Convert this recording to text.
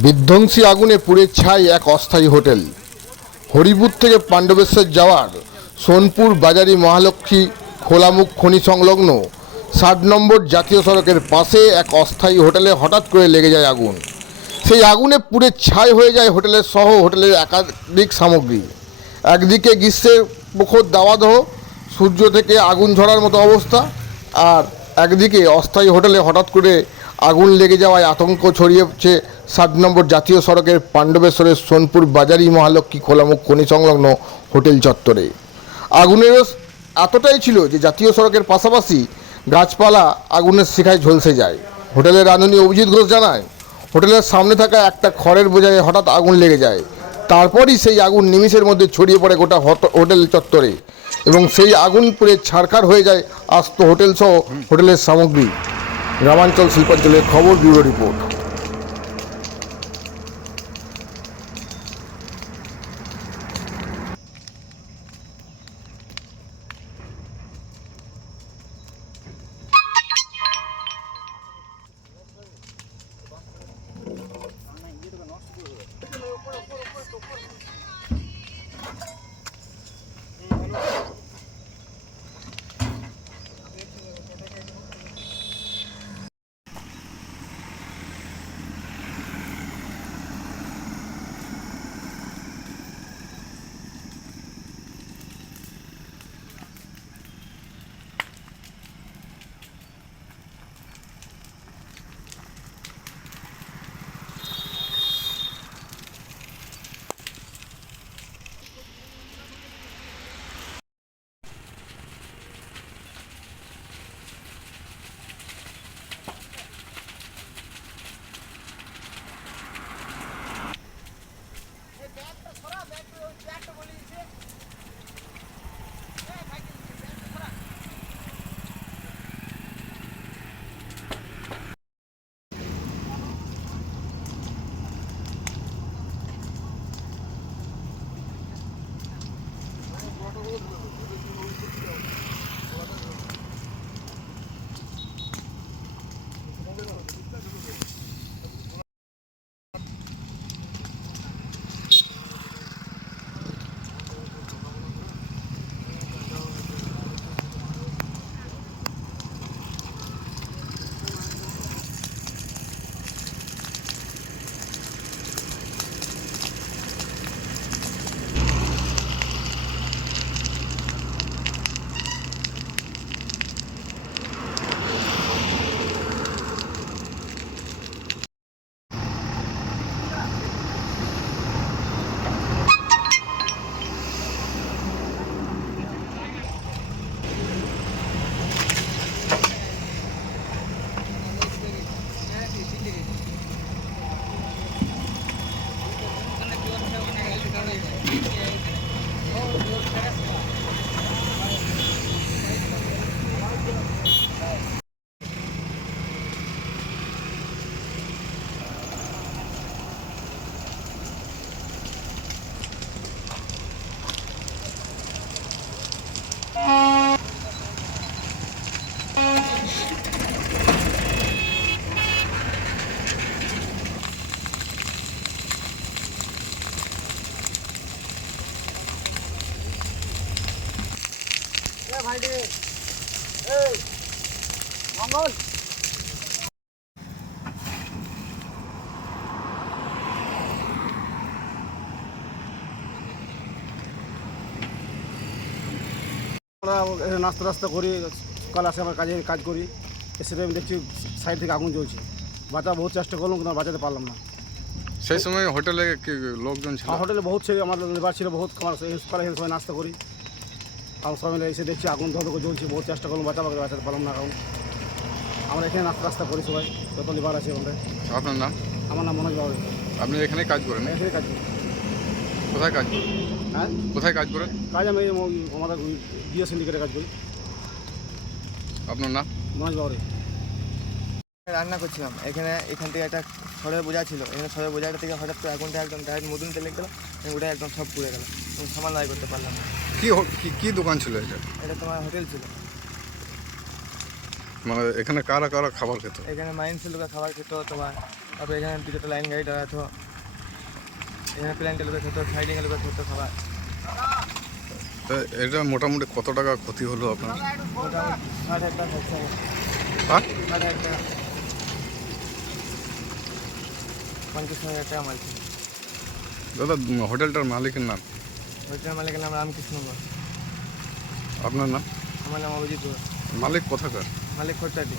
বিধ্বংসী আগুনে পুড়ে ছাই এক অস্থায়ী হোটেল। হরিপুর থেকে পাণ্ডবেশ্বর যাওয়ার সোনপুর বাজারি মহালক্ষ্মী খোলামুখ খনি সংলগ্ন ষাট নম্বর জাতীয় সড়কের পাশে এক অস্থায়ী হোটেলে হঠাৎ করে লেগে যায় আগুন। সেই আগুনে পুড়ে ছাই হয়ে যায় হোটেলের সহ হোটেলের একাধিক সামগ্রী। একদিকে গ্রীষ্মের প্রখর দাওয়াদহ সূর্য থেকে আগুন ঝরার মতো অবস্থা, আর একদিকে অস্থায়ী হোটেলে হঠাৎ করে আগুন লেগে যাওয়ায় আতঙ্ক ছড়িয়েছে ষাট নম্বর জাতীয় সড়কের পাণ্ডবেশ্বরের সোনপুর বাজারি মহালক্ষ্মী খোলামুখ খনি সংলগ্ন হোটেল চত্বরে। আগুনেরও এতটাই ছিল যে জাতীয় সড়কের পাশাপাশি গাছপালা আগুনের শিখায় ঝলসে যায়। হোটেলের রাঁধুনি অভিজিৎ ঘোষ জানায়, হোটেলের সামনে থাকা একটা খড়ের বোঝায় হঠাৎ আগুন লেগে যায়। তারপরই সেই আগুন নিমিষের মধ্যে ছড়িয়ে পড়ে গোটা হট- হোটেল চত্বরে এবং সেই আগুন পুড়ে ছারখার হয়ে যায় আস্ত হোটেল সহ হোটেলের সামগ্রী। গ্রামাঞ্চল শিল্পাঞ্চলের খবর ব্যুরো রিপোর্ট। আমরা নাস্তা টাস্তা করি সকালে আসে আমার কাজে কাজ করি এসে আমি দেখছি সাইড থেকে আগুন জ্বলছে। বাঁচা বহুত চেষ্টা করলাম কিন্তু বাঁচাতে পারলাম না। সেই সময় হোটেলে লোকজন ছিল? আমার হোটেলে বহুত ছিল আমার লেবার ছিল বহুত আমার সকালে সবাই নাস্তা করি। আমার সবাই মিলে এসে দেখছি আগুন ধরে জ্বলছে বহুত চেষ্টা করলাম বাঁচাবো বাঁচাতে পারলাম না কারণ আমরা এখানে নাস্তা টাস্তা করি সবাই যত লেবার আছে আমাদের। আপনার নাম? আমার নাম মনোজ বাবু। আপনি এখানে কাজ করেন? এখানে কাজ করি। কোথায় কাজ করেন? হ্যাঁ? কোথায় কাজ করেন? কাজ আমি আমাদের বিএস সিন্ডিকেটে কাজ করি। আপনার নাম? মনোজ বাবু। রান্না করছিলাম। এখানে এখান থেকে একটা সরের বোঝা ছিল। এখানে সরের বোঝাটা থেকে হঠাৎ করে আগুনটা একদম ডাইরেক্ট মধুন তেলে গেল ওটা একদম সব পুড়ে গেল। সামান লাই করতে পারলাম না। কি হো- কি কি দোকান ছিল এটা? এটা তোমার হোটেল ছিল। মানে এখানে কারা কারা খাবার খেত? এখানে মাইন্সের লোকের খাবার খেত তোমার তারপরে এখানে দুটো লাইন গাড়ি দাঁড়াতো এখানে প্ল্যান্টের লোকের খেত সাইডিংয়ের লোকের খেত খাবার। তা এটা মোটামুটি কত টাকা ক্ষতি হলো আপনার? মোটামুটি ষাট হাজার টাকা খরচা হয়েছে হ্যাঁ ষাট হাজার টাকা। পঞ্চাশ হাজার টাকা দাদা উম, হোটেলটার মালিকের নাম? হোটেলের মালিকের নাম রামকৃষ্ণ ঘোষ। আপনার নাম? আমার নাম অভিজিৎ ঘোষ। মালিক কোথাকার? মালিক খরচাটি।